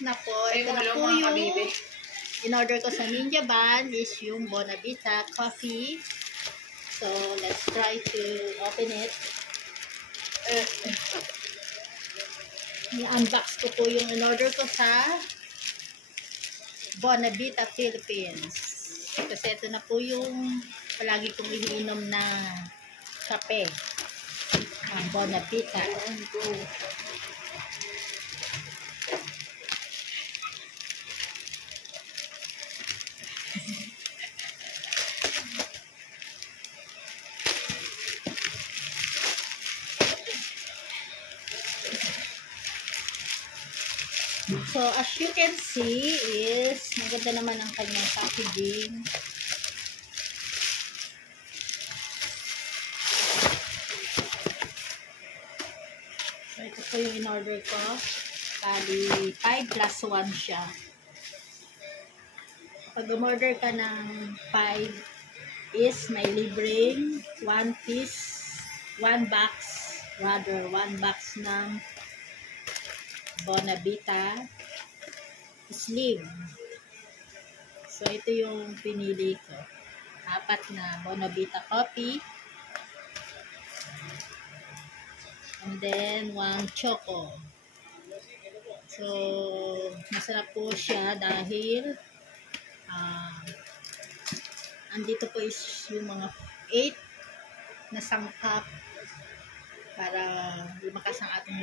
Nako, ito na po yung in-order ko sa Ninja Van is yung Bonavita coffee. So, let's try to open it. I-unbox ko po yung in-order ko sa Bonavita Philippines. Kasi ito na po yung palagi kong iniinom na kape. Ang Bonavita. So, as you can see is, maganda naman ang kanyang packaging. So, ito po yung in-order ko. Bali, 5 plus 1 siya. Pag umorder ka ng 5 is may libreng 1 box ng Bonavita Slim. So, ito yung pinili ko. 4 na Bonavita coffee. And then, 1 choco. So, masarap po siya dahil andito po is yung mga 8 na sangkap para lumakas ang ating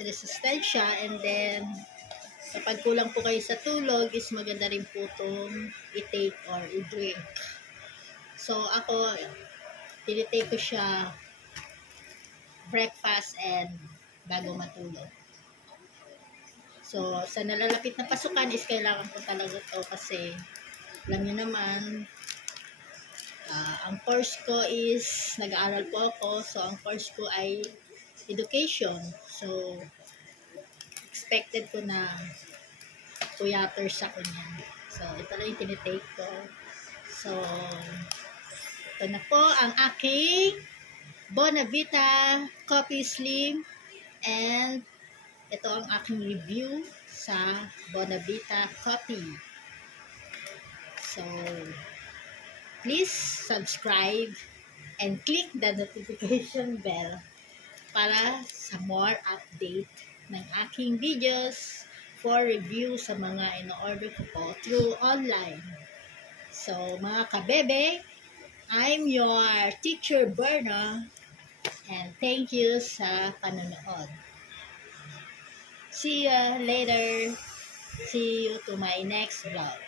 resistensya. And then, kapag kulang po kayo sa tulog, is maganda rin po itong i-take or i-drink. So, ako, tinitake ko siya breakfast and bago matulog. So, sa nalalapit na pasukan is kailangan ko talaga ito kasi alam nyo naman, ang course ko is, nag-aaral po ako, so ang course ko ay education. So, expected ko na puyaters ako niyan. So, ito lang yung tinitake ko. So, ito na po ang aking Bonavita Coffee Slim. And, ito ang aking review sa Bonavita Coffee. So, please subscribe and click the notification bell para sa more update ng aking videos for review sa mga in-order ko po through online. So, mga kabebe, I'm your teacher Berna and thank you sa panonood. See you later. See you to my next vlog.